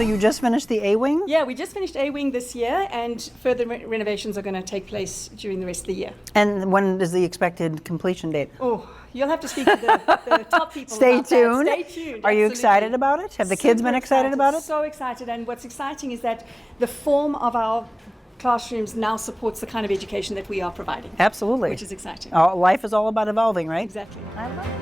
So you just finished the A wing? Yeah, we just finished A wing this year, and further renovations are going to take place during the rest of the year. And when is the expected completion date? Oh, you'll have to speak to the top people. Stay about that. tuned. Stay tuned. Are you absolutely. excited about it? Have the kids been Super excited about it? So excited. And what's exciting is that the form of our classrooms now supports the kind of education that we are providing. Absolutely. Which is exciting. Life is all about evolving, right? Exactly. I love it.